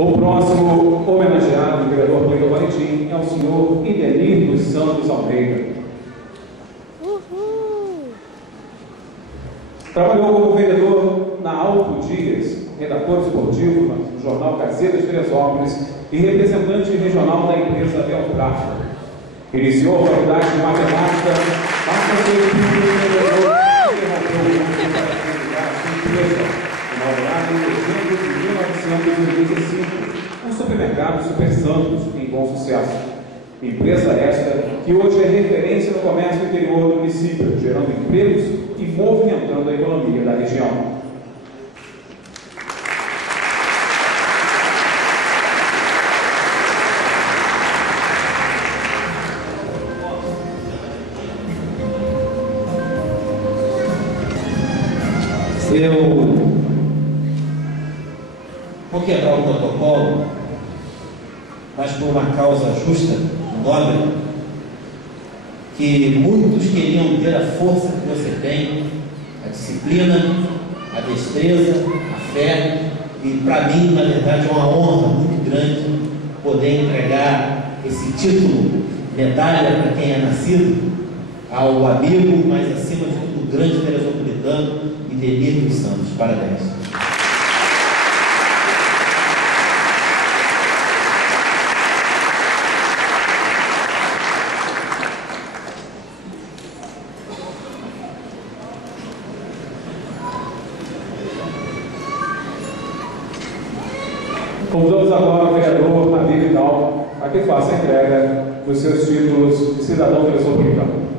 O próximo homenageado, o vereador Cleiton Valentim, é o senhor Idenir dos Santos Almeida. Trabalhou como vereador na Alto Dias, redator esportivo no jornal Gazeta de Teresópolis e representante regional da empresa Beltrafo. Iniciou a faculdade de matemática, mas foi vereador inaugurado em dezembro de 1985, um supermercado Super Santos, em bom sucesso. Empresa esta que hoje é referência no comércio interior do município, gerando empregos e movimentando a economia da região. Eu vou quebrar o protocolo, mas por uma causa justa, nobre, que muitos queriam ter a força que você tem, a disciplina, a destreza, a fé, e para mim, na verdade, é uma honra muito grande poder entregar esse título, medalha para quem é nascido, ao amigo, mas acima de tudo, grande teresopolitano, Idenir dos Santos. Parabéns. Convidamos agora o vereador Nadir Vidal a que faça a entrega dos seus títulos de cidadão teresopolitano.